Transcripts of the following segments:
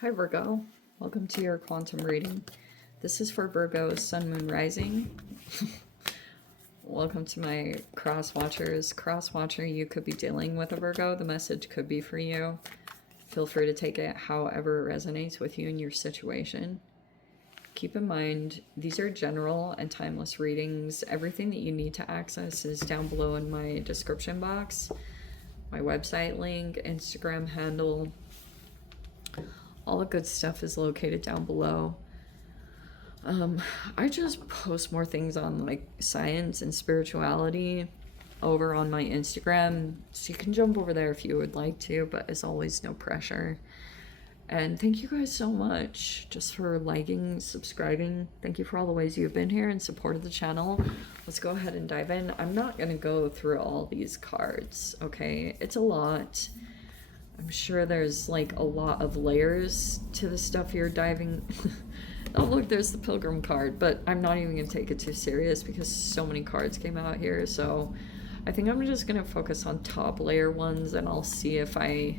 Hi Virgo, welcome to your quantum reading. This is for Virgo Sun, Moon, Rising. Welcome to my cross watchers. Cross watcher, you could be dealing with a Virgo. The message could be for you. Feel free to take it however it resonates with you in your situation. Keep in mind, these are general and timeless readings. Everything that you need to access is down below in my description box. My website link, Instagram handle, all the good stuff is located down below. I just post more things on like science and spirituality over on my Instagram, so you can jump over there if you would like to, but as always, no pressure. And thank you guys so much just for liking, subscribing. Thank you for all the ways you've been here and supported the channel. Let's go ahead and dive in. I'm not gonna go through all these cards, okay? It's a lot. I'm sure there's like a lot of layers to the stuff you're diving. Oh look, there's the Pilgrim card, but I'm not even gonna take it too serious because so many cards came out here. So I think I'm just gonna focus on top layer ones, and I'll see if I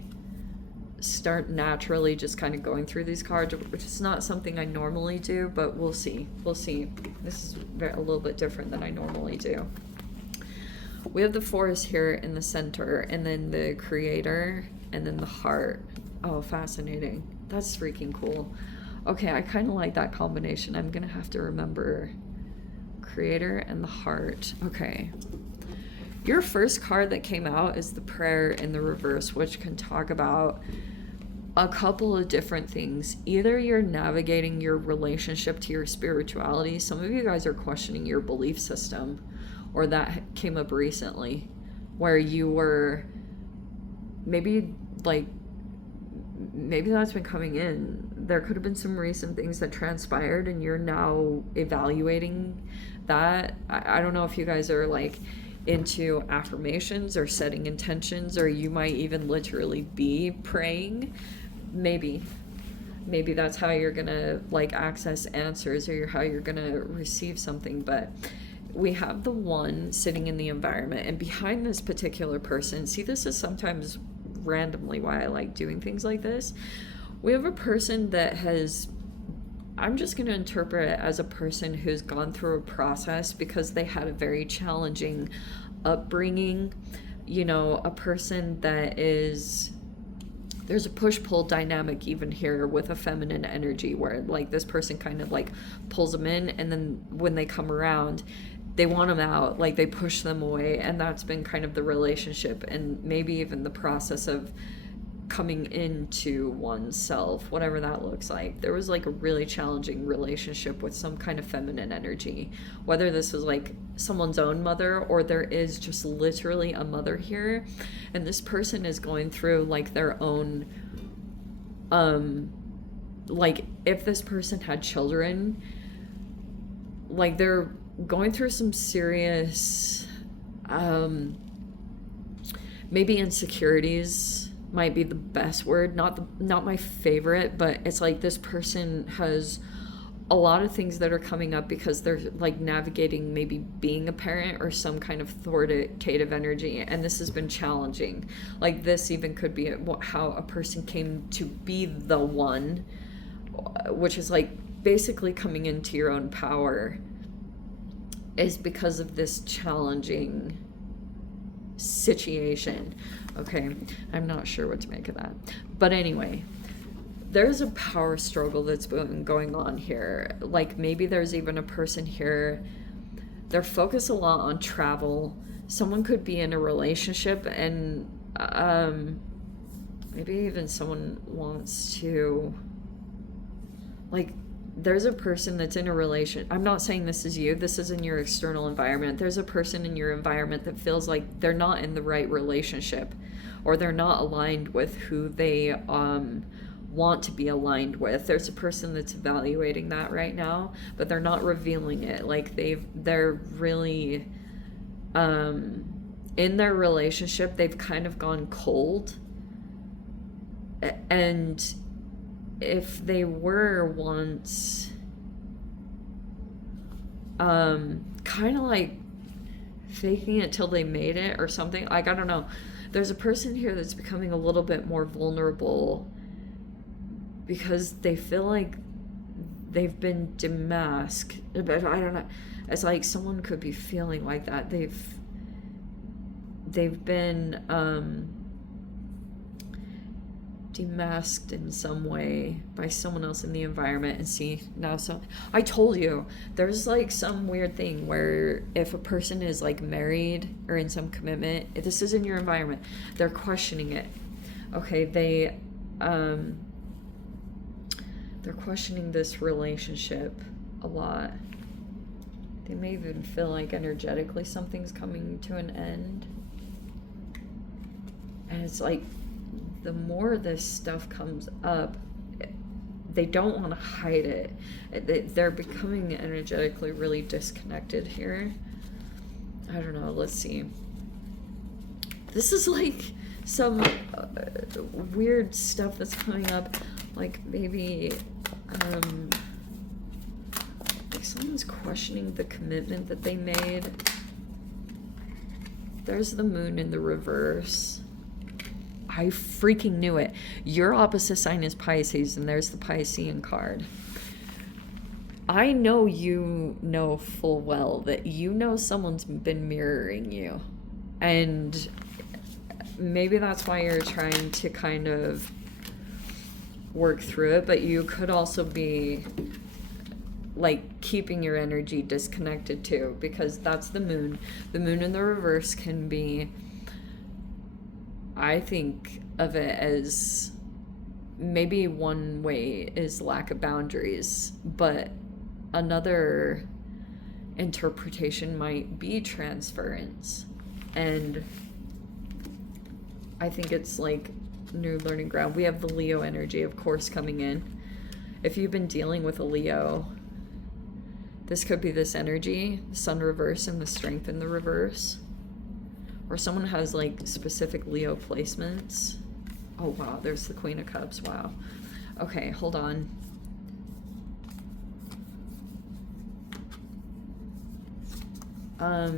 start naturally just kind of going through these cards, which is not something I normally do, but we'll see. We'll see. This is a little bit different than I normally do. We have the Forest here in the center, and then the Creator, and then the Heart. Oh, fascinating. That's freaking cool. Okay, I kind of like that combination. I'm gonna have to remember Creator and the Heart. Okay. Your first card that came out is the Prayer in the reverse, which can talk about a couple of different things. Either you're navigating your relationship to your spirituality. Some of you guys are questioning your belief system, or that came up recently, where you were maybe that's been coming in. There could have been some recent things that transpired and you're now evaluating that. I don't know if you guys are like into affirmations or setting intentions, or you might even literally be praying. Maybe that's how you're gonna like access answers, or how you're gonna receive something. But we have the one sitting in the environment, and behind this particular person, see, this is sometimes randomly why I like doing things like this. We have a person that has, I'm just going to interpret it as a person who's gone through a process because they had a very challenging upbringing. You know, a person that is, there's a push-pull dynamic even here with a feminine energy, where like this person kind of like pulls them in, and then when they come around, they want them out, like they push them away. And that's been kind of the relationship, and maybe even the process of coming into oneself, whatever that looks like. There was like a really challenging relationship with some kind of feminine energy, whether this was like someone's own mother, or there is just literally a mother here, and this person is going through like their own like if this person had children, like they're going through some serious maybe insecurities might be the best word, not my favorite, but it's like this person has a lot of things that are coming up because they're like navigating maybe being a parent or some kind of authoritative energy, and this has been challenging. Like this even could be how a person came to be the one, which is like basically coming into your own power, is because of this challenging situation. Okay, I'm not sure what to make of that, but anyway, there's a power struggle that's been going on here. Like maybe there's even a person here, they're focused a lot on travel. Someone could be in a relationship, and maybe even someone wants to, like, there's a person that's in a relation. I'm not saying this is you. This is in your external environment. There's a person in your environment that feels like they're not in the right relationship, or they're not aligned with who they want to be aligned with. There's a person that's evaluating that right now, but they're not revealing it. Like they're really in their relationship, they've kind of gone cold. And if they were once kind of like faking it till they made it or something, like I don't know, there's a person here that's becoming a little bit more vulnerable because they feel like they've been demasked. But I don't know. It's like someone could be feeling like that. They've been demasked in some way by someone else in the environment. And see, now, so I told you there's like some weird thing where if a person is like married or in some commitment, if this is in your environment, they're questioning it. Okay, they're questioning this relationship a lot. They may even feel like energetically something's coming to an end. And it's like, the more this stuff comes up, they don't want to hide it. They're becoming energetically really disconnected here. I don't know, let's see. This is like some weird stuff that's coming up. Like maybe like someone's questioning the commitment that they made. There's the moon in the reverse. I freaking knew it. Your opposite sign is Pisces, and there's the Piscean card. I know you know full well that you know someone's been mirroring you. And maybe that's why you're trying to kind of work through it, but you could also be like keeping your energy disconnected too, because that's the moon. The moon in the reverse can be, I think of it as, maybe one way is lack of boundaries, but another interpretation might be transference. And I think it's like new learning ground. We have the Leo energy, of course, coming in. If you've been dealing with a Leo, this could be this energy, sun reverse and the strength in the reverse. Or someone has like specific Leo placements. Oh wow, there's the Queen of Cups, wow. Okay, hold on. Oh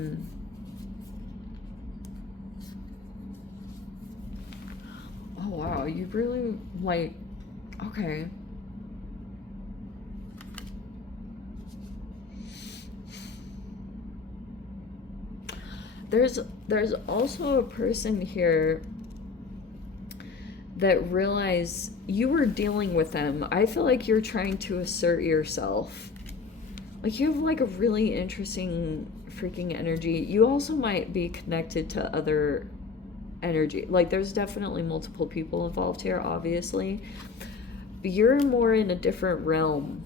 wow, you really like, okay. There's also a person here that realize you were dealing with them. I feel like you're trying to assert yourself. Like you have like a really interesting freaking energy. You also might be connected to other energy. Like there's definitely multiple people involved here, obviously. But you're more in a different realm.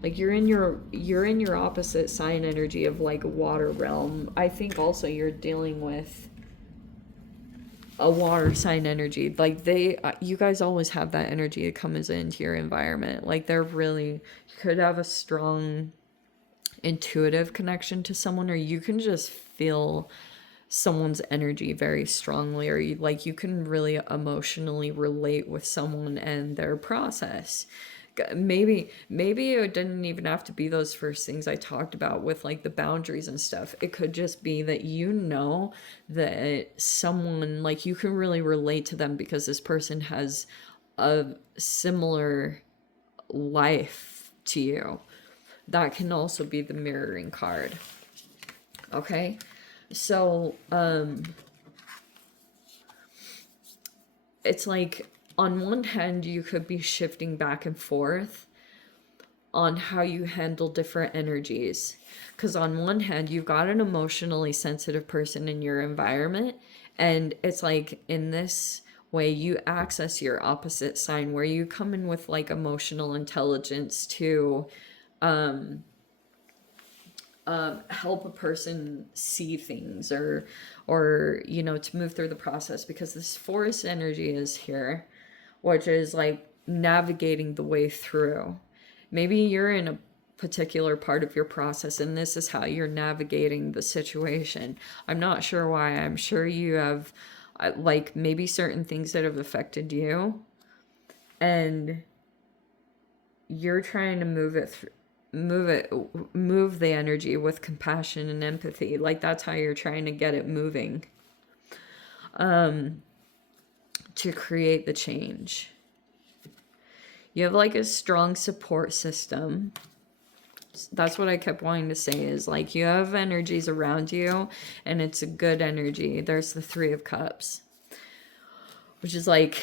Like you're in your opposite sign energy of like a water realm. I think also you're dealing with a water sign energy. Like you guys always have that energy that comes into your environment. Like they're really, you could have a strong intuitive connection to someone, or you can just feel someone's energy very strongly, or you can really emotionally relate with someone and their process. Maybe it didn't even have to be those first things I talked about with like the boundaries and stuff. It could just be that you know that someone, like you can really relate to them because this person has a similar life to you. That can also be the mirroring card. Okay? So, it's like, on one hand, you could be shifting back and forth on how you handle different energies. Because on one hand, you've got an emotionally sensitive person in your environment, and it's like, in this way, you access your opposite sign, where you come in with like emotional intelligence to help a person see things, or to move through the process, because this forest energy is here, which is like navigating the way through. Maybe you're in a particular part of your process and this is how you're navigating the situation. I'm not sure why. I'm sure you have like maybe certain things that have affected you, and you're trying to move the energy with compassion and empathy. Like that's how you're trying to get it moving, to create the change. You have like a strong support system. That's what I kept wanting to say, is like you have energies around you and it's a good energy. There's the Three of Cups, which is like,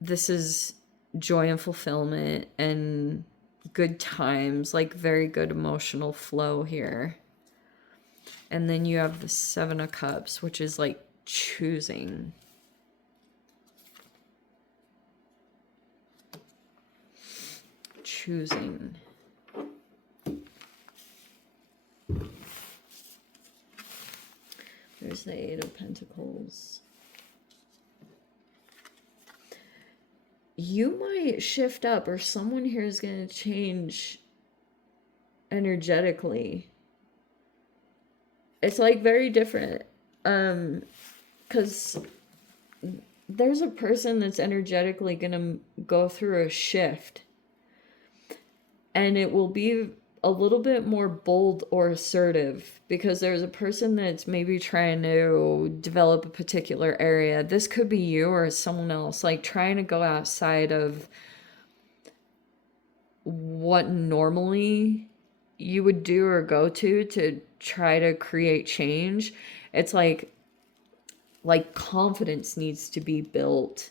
this is joy and fulfillment and good times, like very good emotional flow here. And then you have the Seven of Cups, which is like choosing. Choosing. There's the Eight of Pentacles. You might shift up, or someone here is going to change energetically. It's like very different. Because there's a person that's energetically going to go through a shift. And it will be a little bit more bold or assertive, because there's a person that's maybe trying to develop a particular area. This could be you or someone else, like trying to go outside of what normally you would do or go to try to create change. It's like confidence needs to be built.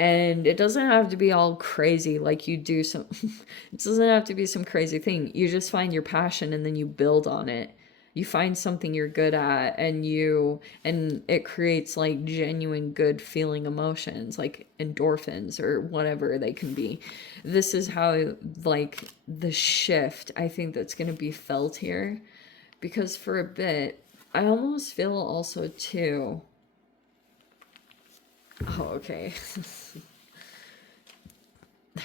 And it doesn't have to be all crazy, like you do some, it doesn't have to be some crazy thing. You just find your passion and then you build on it. You find something you're good at, and it creates like genuine good feeling emotions, like endorphins or whatever they can be. This is how like the shift, I think, that's going to be felt here. Because for a bit, I almost feel also too, oh, okay.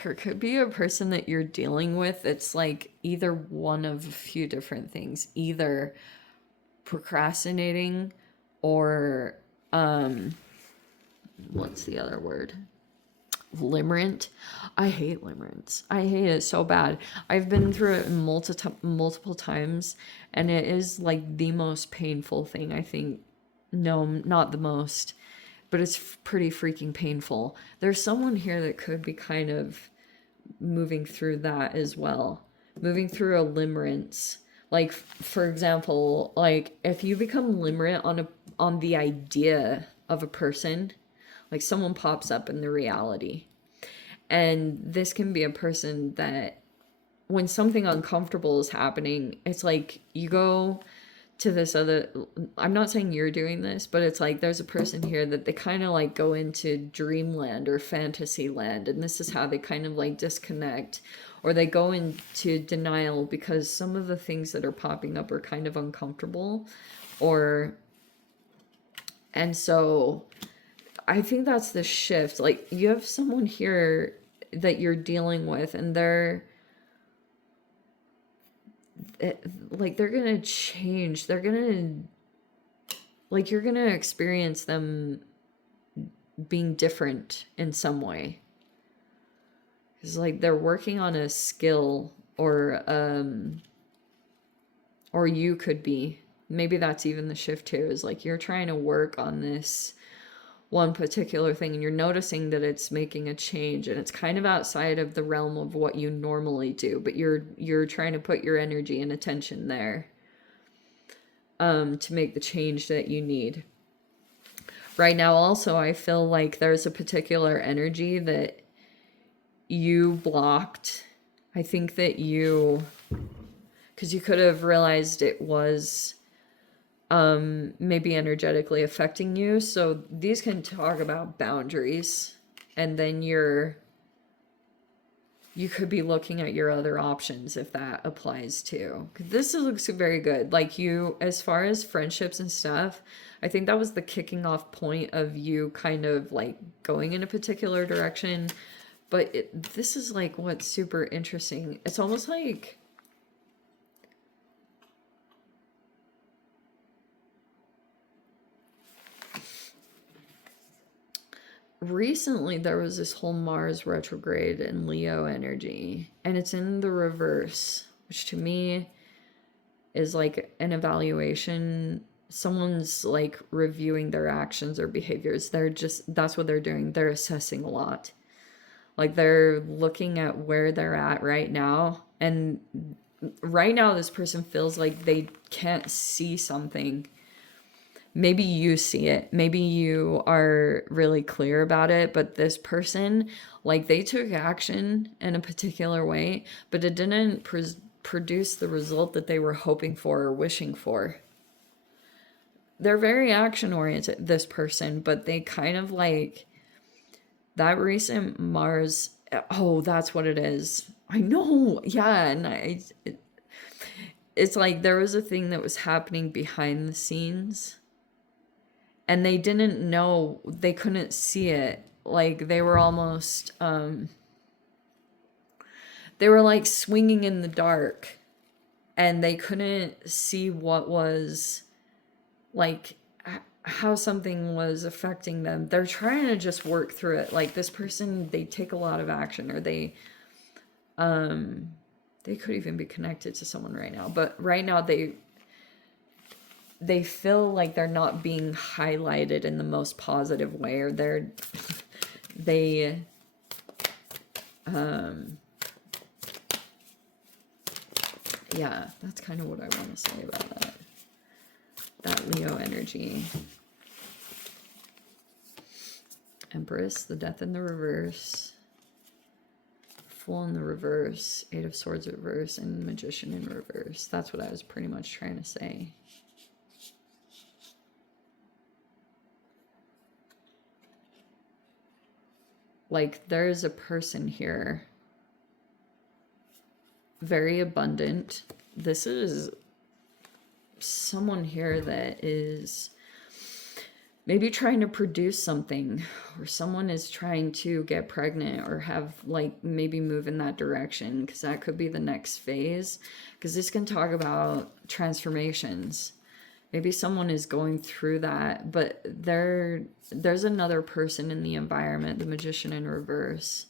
There could be a person that you're dealing with. It's like either one of a few different things, either procrastinating or, what's the other word? Limerent. I hate limerence. I hate it so bad. I've been through it multiple times, and it is like the most painful thing, I think. No, not the most, but it's pretty freaking painful. There's someone here that could be kind of moving through that as well. Moving through a limerence. Like, for example, like if you become limerent on the idea of a person, like someone pops up in the reality. And this can be a person that when something uncomfortable is happening, it's like you go to this other, I'm not saying you're doing this, but it's like there's a person here that they kind of like go into dreamland or fantasy land, and this is how they kind of like disconnect, or they go into denial because some of the things that are popping up are kind of uncomfortable, and so I think that's the shift. Like you have someone here that you're dealing with, and they're gonna change. They're gonna, like, you're gonna experience them being different in some way. It's like they're working on a skill, or you could be. Maybe that's even the shift here, is like you're trying to work on this one particular thing, and you're noticing that it's making a change, and it's kind of outside of the realm of what you normally do, but you're trying to put your energy and attention there to make the change that you need. Right now also, I feel like there's a particular energy that you blocked. I think that because you could have realized it was maybe energetically affecting you. So these can talk about boundaries, and then you could be looking at your other options if that applies too. This looks very good. Like you, as far as friendships and stuff, I think that was the kicking off point of you kind of like going in a particular direction. But this is like what's super interesting. It's almost like recently there was this whole Mars retrograde and Leo energy, and it's in the reverse, which to me is like an evaluation. Someone's like reviewing their actions or behaviors. That's what they're doing. They're assessing a lot. Like they're looking at where they're at right now. And right now, this person feels like they can't see something. Maybe you see it. Maybe you are really clear about it. But this person, like they took action in a particular way, but it didn't produce the result that they were hoping for or wishing for. They're very action oriented, this person, but they kind of like that recent Mars. Oh, that's what it is. I know. Yeah. And it's like there was a thing that was happening behind the scenes and they didn't know, they couldn't see it. Like they were almost, they were like swinging in the dark and they couldn't see what was like how something was affecting them. They're trying to just work through it. Like this person, they take a lot of action, or they could even be connected to someone right now, but right now they feel like they're not being highlighted in the most positive way, or they yeah, that's kind of what I want to say about that Leo energy. Empress, the Death in the reverse, Fool in the reverse, Eight of Swords reverse, and Magician in reverse. That's what I was pretty much trying to say. Like there's a person here, very abundant. This is someone here that is maybe trying to produce something, or someone is trying to get pregnant or have like maybe move in that direction, because that could be the next phase, because this can talk about transformations. Maybe someone is going through that, but there's another person in the environment, the Magician in reverse,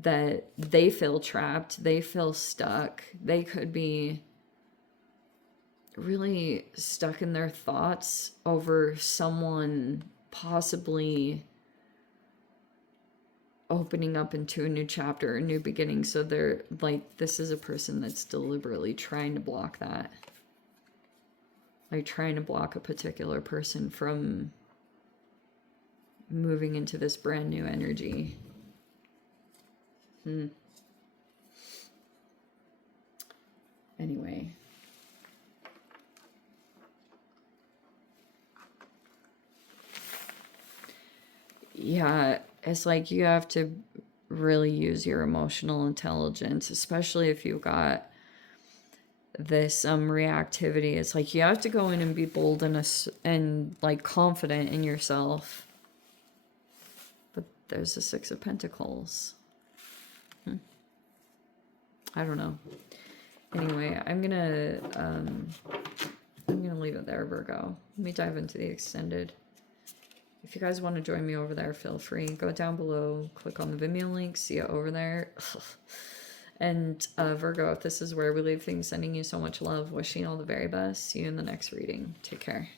that they feel trapped, they feel stuck, they could be really stuck in their thoughts over someone possibly opening up into a new chapter, a new beginning. So they're like, this is a person that's deliberately trying to block that. Like trying to block a particular person from moving into this brand new energy. Anyway. Yeah, it's like you have to really use your emotional intelligence, especially if you've got this reactivity. It's like you have to go in and be bold and like confident in yourself. But there's the Six of Pentacles. I don't know. Anyway, I'm gonna leave it there, Virgo. Let me dive into the extended. If you guys want to join me over there, feel free. Go down below, click on the Vimeo link, see it over there. And Virgo, if this is where we leave things, sending you so much love, wishing you all the very best. See you in the next reading. Take care.